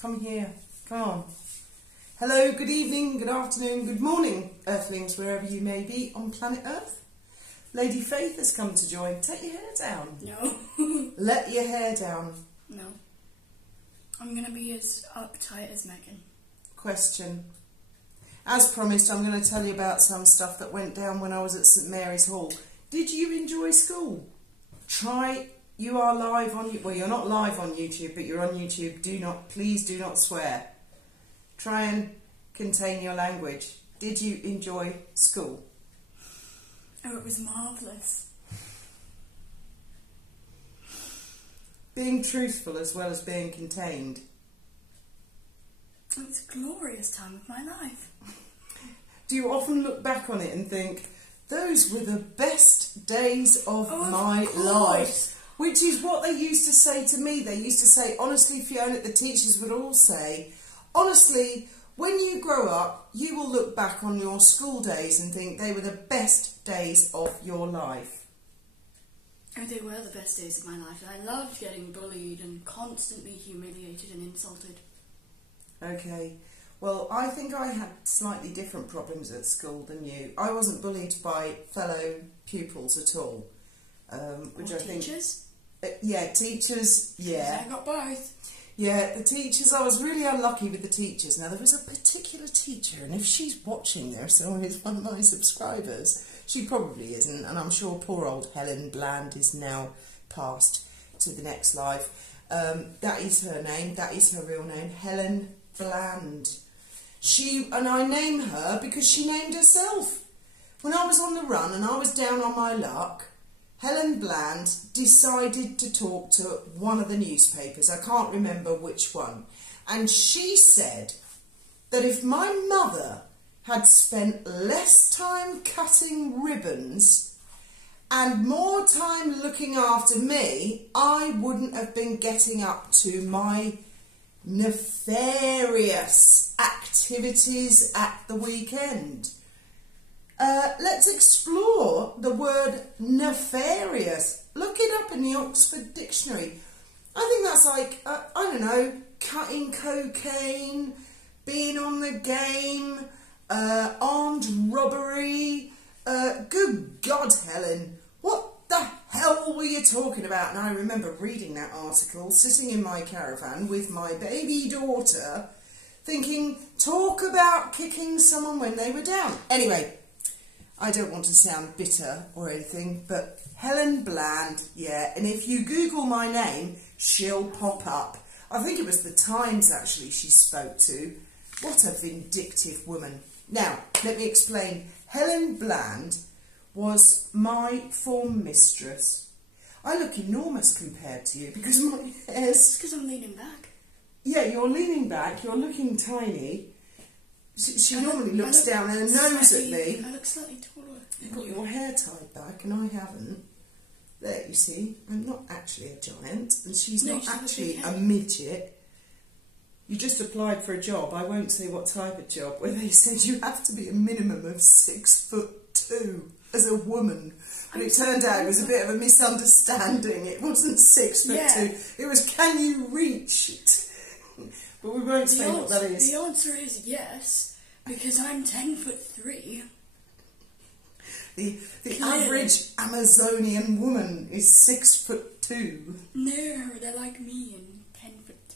Come here. Come on. Hello, good evening, good afternoon, good morning, Earthlings, wherever you may be on planet Earth. Lady Faith has come to join. Take your hair down. No. Let your hair down. No. I'm going to be as uptight as Megan. Question. As promised, I'm going to tell you about some stuff that went down when I was at St Mary's Hall. Did you enjoy school? You are live on... Well, you're not live on YouTube, but you're on YouTube. Please do not swear. Try and contain your language. Did you enjoy school? Oh, it was marvellous. Being truthful as well as being contained. It was a glorious time of my life. Do you often look back on it and think, those were the best days of my life? Which is what they used to say to me. They used to say, honestly, Fiona, the teachers would all say, honestly, when you grow up, you will look back on your school days and think they were the best days of your life. Oh, they were the best days of my life. I loved getting bullied and constantly humiliated and insulted. Okay. Well, I think I had slightly different problems at school than you. I wasn't bullied by fellow pupils at all. Which or I think... teachers? Yeah, teachers, yeah. I got both. Yeah, the teachers, I was really unlucky with the teachers. Now, there was a particular teacher, and if she's watching this or is one of my subscribers, she probably isn't, and I'm sure poor old Helen Bland is now passed to the next life. That is her name, that is her real name, Helen Bland. And I name her because she named herself. When I was on the run and I was down on my luck, Helen Bland decided to talk to one of the newspapers. I can't remember which one. And she said that if my mother had spent less time cutting ribbons and more time looking after me, I wouldn't have been getting up to my nefarious activities at the weekend. Let's explore the word nefarious. Look it up in the Oxford Dictionary. I think that's like, I don't know, cutting cocaine, being on the game, armed robbery. Good God, Helen, what the hell were you talking about? And I remember reading that article, sitting in my caravan with my baby daughter, thinking, talk about kicking someone when they were down. Anyway, I don't want to sound bitter or anything, but Helen Bland, yeah, and if you Google my name, she'll pop up. I think it was the Times, actually, she spoke to. What a vindictive woman. Now, let me explain. Helen Bland was my form mistress. I look enormous compared to you because my hair's... Because I'm leaning back. Yeah, you're leaning back, you're looking tiny. She normally looks down her nose at me. I look slightly taller. You've got your hair tied back and I haven't. There, you see, I'm not actually a giant and she's not actually a midget. You just applied for a job, I won't say what type of job, where they said you have to be a minimum of 6'2" as a woman. But it turned out it was a bit of a misunderstanding. It wasn't 6'2", it was can you reach it? But we won't say what that is. The answer is yes, because I'm 10'3". The average Amazonian woman is 6'2". No, they're like me and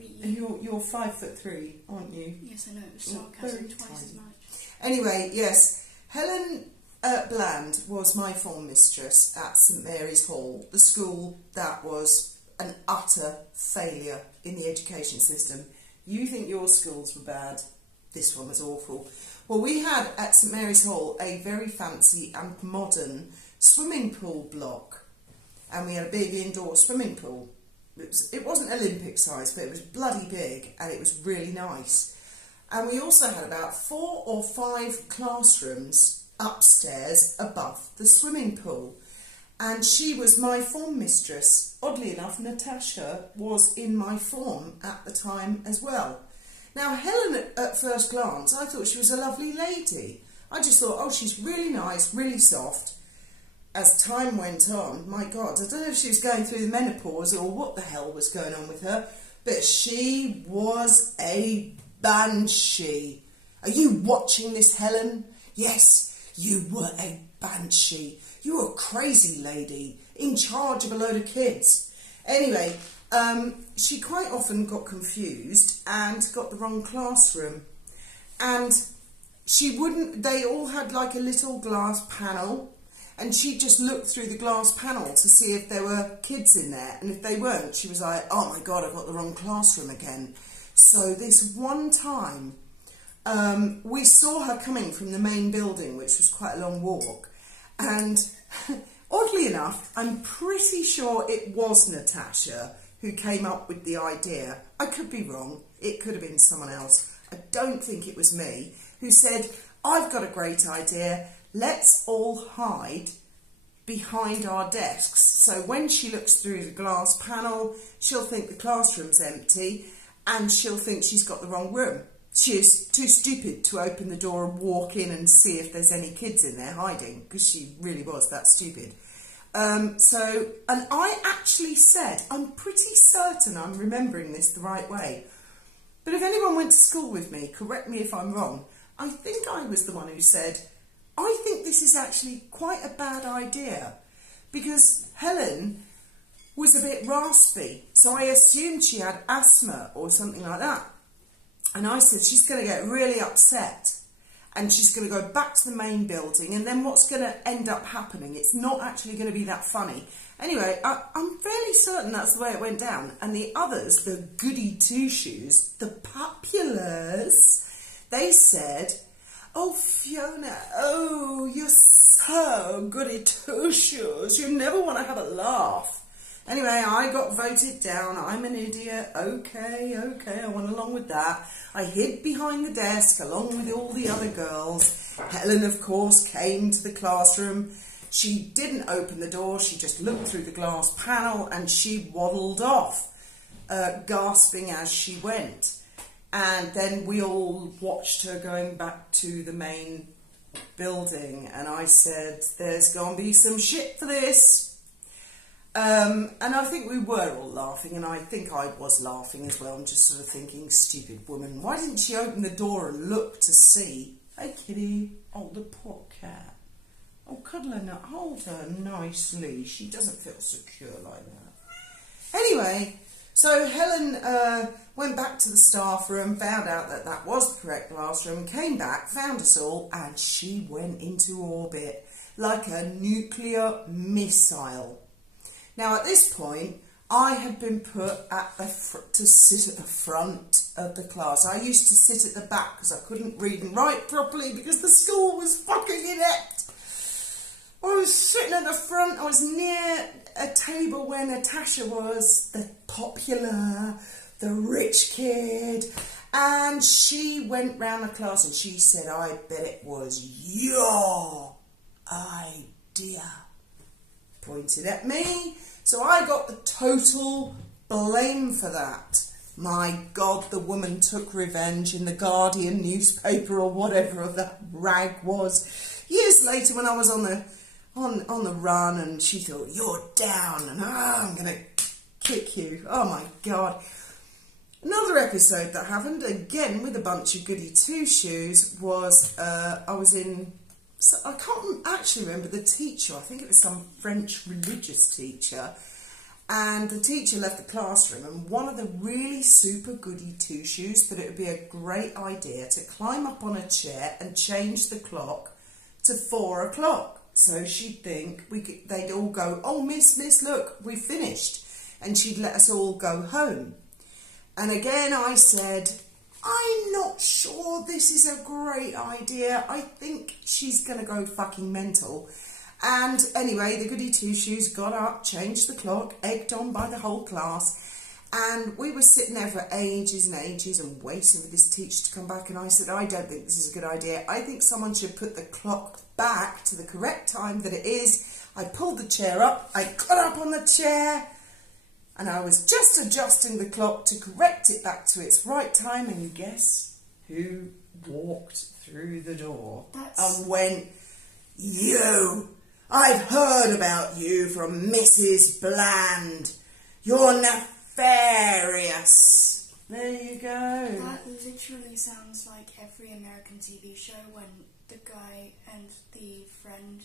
10'3". And you're 5'3", aren't you? Yes, I know. Sarcasm twice as much. Anyway, yes, Helen Bland was my form mistress at St Mary's Hall, the school that was an utter failure in the education system. You think your schools were bad, this one was awful. Well, we had at St Mary's Hall a very fancy and modern swimming pool block. And we had a big indoor swimming pool. It wasn't Olympic size, but it was bloody big and it was really nice. And we also had about 4 or 5 classrooms upstairs above the swimming pool. And she was my form mistress. Oddly enough, Natasha was in my form at the time as well. Now, Helen, at first glance, I thought she was a lovely lady. I just thought, oh, she's really nice, really soft. As time went on, my God, I don't know if she was going through the menopause or what the hell was going on with her, but she was a banshee. Are you watching this, Helen? Yes, you were a banshee. You were a crazy lady in charge of a load of kids. Anyway, she quite often got confused and got the wrong classroom. And they all had like a little glass panel, and she just looked through the glass panel to see if there were kids in there. And if they weren't, she was like, oh my God, I've got the wrong classroom again. So this one time, we saw her coming from the main building, which was quite a long walk. And oddly enough, I'm pretty sure it was Natasha who came up with the idea. I could be wrong. It could have been someone else. I don't think it was me, who said, I've got a great idea. Let's all hide behind our desks. So when she looks through the glass panel, she'll think the classroom's empty and she'll think she's got the wrong room. She is too stupid to open the door and walk in and see if there's any kids in there hiding, because she really was that stupid. And I actually said, I'm pretty certain I'm remembering this the right way, but if anyone went to school with me, correct me if I'm wrong, I think I was the one who said, I think this is actually quite a bad idea, because Helen was a bit raspy, so I assumed she had asthma or something like that. And I said, she's going to get really upset and she's going to go back to the main building, and then what's going to end up happening? It's not actually going to be that funny. Anyway, I'm fairly certain that's the way it went down. And the others, the goody two-shoes, the populars, they said, oh, Fiona, oh, you're so goody two-shoes. You never want to have a laugh. Anyway, I got voted down. I'm an idiot. Okay, I went along with that. I hid behind the desk along with all the other girls. Helen, of course, came to the classroom. She didn't open the door. She just looked through the glass panel and she waddled off, gasping as she went. And then we all watched her going back to the main building. And I said, there's going to be some shit for this. And I think we were all laughing, and I think I was laughing as well. I'm just sort of thinking, stupid woman, why didn't she open the door and look to see? Hey, kitty. Oh, the poor cat. Oh, cuddle her, hold her nicely. She doesn't feel secure like that. Anyway, so Helen went back to the staff room, found out that that was the correct classroom, came back, found us all, and she went into orbit like a nuclear missile. Now, at this point, I had been put at to sit at the front of the class. I used to sit at the back because I couldn't read and write properly because the school was fucking inept. I was sitting at the front. I was near a table where Natasha was, the popular, the rich kid. And she went round the class and she said, I bet it was your idea. Pointed at me. So I got the total blame for that. My God, the woman took revenge in the Guardian newspaper or whatever of that rag was. Years later, when I was on the run, and she thought, you're down, and I'm going to kick you. Oh my God. Another episode that happened, again with a bunch of goody two-shoes, was I was in... So I can't actually remember the teacher. I think it was some French religious teacher. And the teacher left the classroom, and one of the really super goody two-shoes thought it would be a great idea to climb up on a chair and change the clock to 4 o'clock. So she'd think they'd all go, oh, miss, look, we've finished. And she'd let us all go home. And again I said, I'm not sure this is a great idea. I think she's going to go fucking mental. And anyway, the goody two-shoes got up, changed the clock, egged on by the whole class. And we were sitting there for ages and ages and waiting for this teacher to come back. And I said, I don't think this is a good idea. I think someone should put the clock back to the correct time that it is. I pulled the chair up. I got up on the chair. And I was just adjusting the clock to correct it back to its right time. And guess who walked through the door and went, you, I've heard about you from Mrs. Bland. You're nefarious nefarious. There you go. That literally sounds like every American TV show when the guy and the friend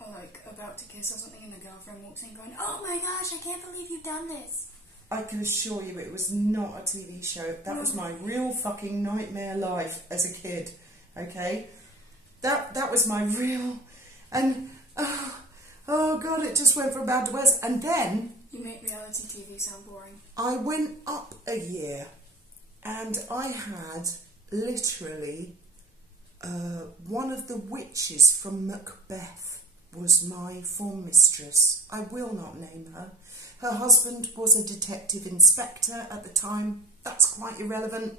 are like about to kiss or something and the girlfriend walks in going, "Oh my gosh, I can't believe you've done this." I can assure you it was not a TV show. That was my real fucking nightmare life as a kid. Okay? That was my real... And, oh God, it just went from bad to worse. And then... You make reality TV sound boring. I went up a year and I had literally one of the witches from Macbeth was my form mistress. I will not name her. Her husband was a detective inspector at the time. That's quite irrelevant.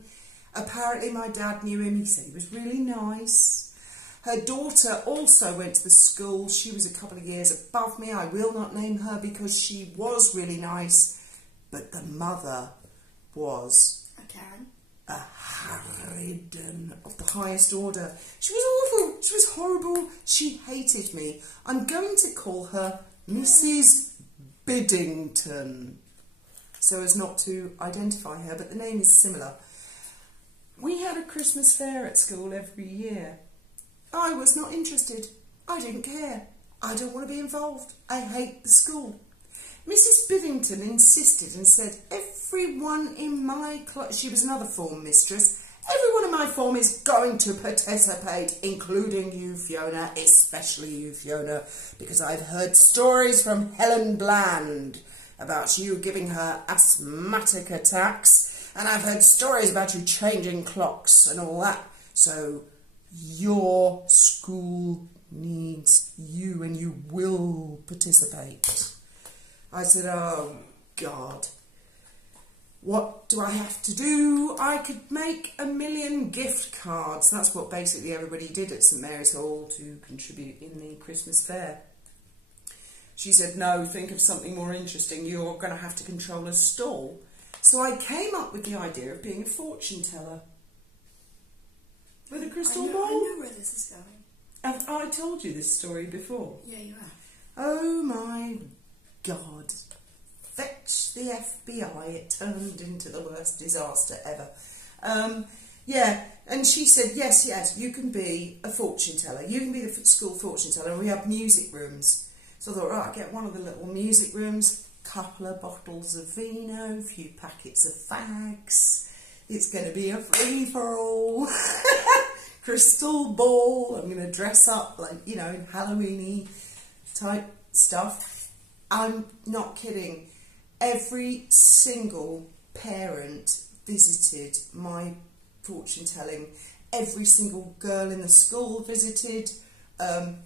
Apparently my dad knew him. He said he was really nice. Her daughter also went to the school. She was a couple of years above me. I will not name her because she was really nice. But the mother was... A Karen? A harridan of the highest order. She was awful. She was horrible. She hated me. I'm going to call her Mrs. Biddington, so as not to identify her, but the name is similar. We had a Christmas fair at school every year. I was not interested. I didn't care. I don't want to be involved. I hate the school. Mrs. Biddington insisted and said, everyone in my class, she was another form mistress, everyone in my form is going to participate, including you, Fiona, especially you, Fiona, because I've heard stories from Helen Bland about you giving her asthmatic attacks, and I've heard stories about you changing clocks and all that, so your school needs you and you will participate. I said, oh, God. What do I have to do? I could make 1 million gift cards. That's what basically everybody did at St Mary's Hall to contribute in the Christmas fair. She said, no, think of something more interesting. You're going to have to control a stall. So I came up with the idea of being a fortune teller. With a crystal ball. I know where this is going. Have I told you this story before? Yeah, you have. Oh my God. Fetch the FBI. It turned into the worst disaster ever. Yeah, and she said, yes, you can be a fortune teller. You can be the school fortune teller. We have music rooms. So I thought, right, get one of the little music rooms, couple of bottles of vino, a few packets of fags. It's going to be a free-for-all. Crystal ball. I'm going to dress up like, you know, Halloween-y type stuff. I'm not kidding. Every single parent visited my fortune telling. Every single girl in the school visited. The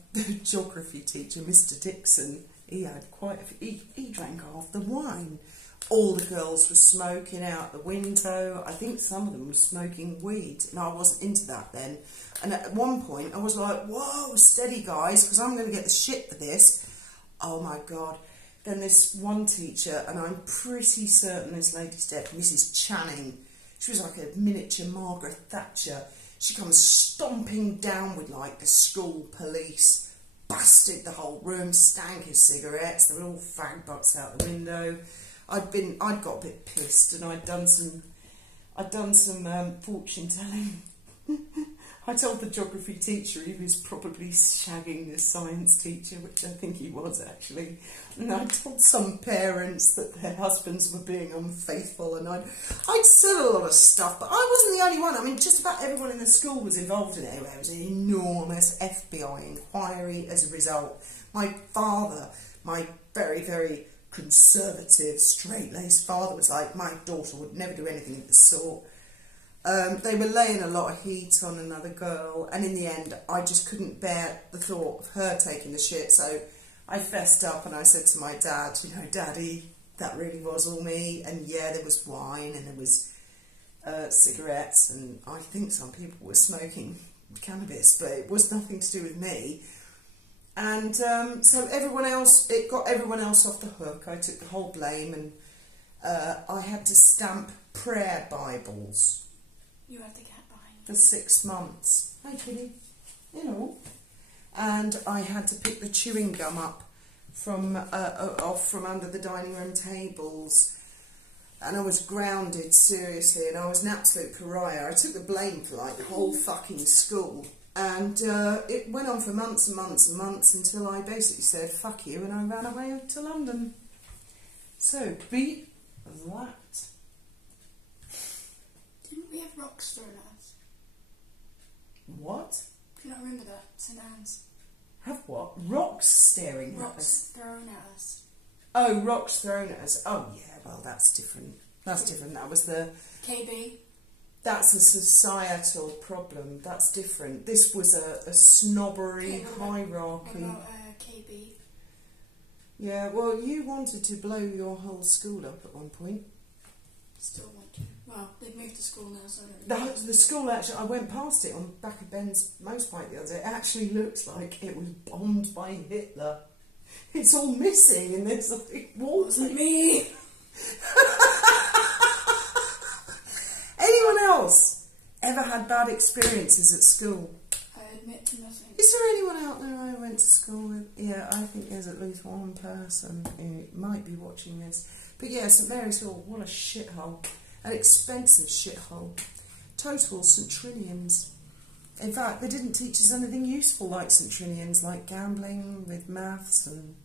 geography teacher, Mr. Dixon, he had quite a few, he drank half the wine. All the girls were smoking out the window. I think some of them were smoking weed. And I wasn't into that then. And at one point I was like, whoa, steady guys, because I'm going to get the shit for this. Oh my God. Then this one teacher, and I'm pretty certain this lady's dead, Mrs. Channing. She was like a miniature Margaret Thatcher. She comes stomping down with like the school police, busted the whole room, stank of cigarettes. There were all fag butts out the window. I'd got a bit pissed, and I'd done some fortune telling. I told the geography teacher he was probably shagging the science teacher, which I think he was actually. And I told some parents that their husbands were being unfaithful, and I'd said a lot of stuff, but I wasn't the only one. I mean, just about everyone in the school was involved in it anyway. It was an enormous FBI inquiry as a result. My father, my very, very conservative, straight-laced father, was like, my daughter would never do anything of the sort. They were laying a lot of heat on another girl, and in the end I just couldn't bear the thought of her taking the shit, so I fessed up and I said to my dad, you know, Daddy, that really was all me, and yeah, there was wine and there was cigarettes, and I think some people were smoking cannabis, but it was nothing to do with me. And so everyone else, it got everyone else off the hook. I took the whole blame, and I had to stamp prayer Bibles. You have the cat behind you. For 6 months. Hi, Kitty. You know. And I had to pick the chewing gum up from off from under the dining room tables. and I was grounded, seriously, and I was an absolute pariah. I took the blame for like the whole fucking school, and it went on for months and months and months until I basically said fuck you and I ran away to London. So beat that. Didn't we have rocks thrown at us? What? Can I remember that? St Anne's. Have what? Rocks staring at us. Rocks thrown at us. Oh, rocks thrown at us. Oh yeah, well that's different. That's different. That was the... KB. That's a societal problem. That's different. This was a snobbery hierarchy. What about KB? Yeah, well, you wanted to blow your whole school up at one point. Still want to. Well, they've moved to school now, so I don't know. The school actually, I went past it on the back of Ben's motorbike the other day. It actually looks like it was bombed by Hitler. It's all missing and there's like walls. Wasn't me! Anyone else ever had bad experiences at school? I admit to nothing. Is there anyone out there I went to school with? Yeah, I think there's at least one person who might be watching this. But yeah, St Mary's Hall, what a shithole. An expensive shithole. Total St Trinians. In fact, they didn't teach us anything useful like St Trinians, like gambling with maths and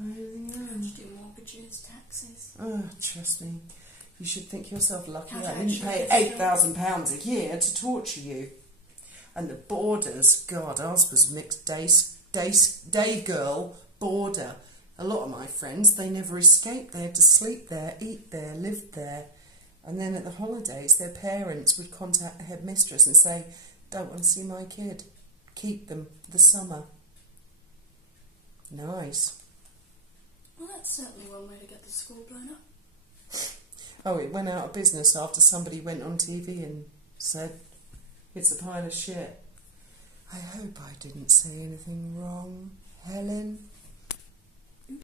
everything How else. to do mortgages, taxes. Oh, trust me. You should think yourself lucky How to I didn't pay actually £8,000 a year to torture you. And the boarders, God, ours was mixed day girl, boarder. A lot of my friends, they never escaped. They had to sleep there, eat there, live there. And then at the holidays, their parents would contact the headmistress and say, don't want to see my kid. Keep them for the summer. Nice. Well, that's certainly one way to get the school blown up. Oh, it went out of business after somebody went on TV and said, it's a pile of shit. I hope I didn't say anything wrong, Helen.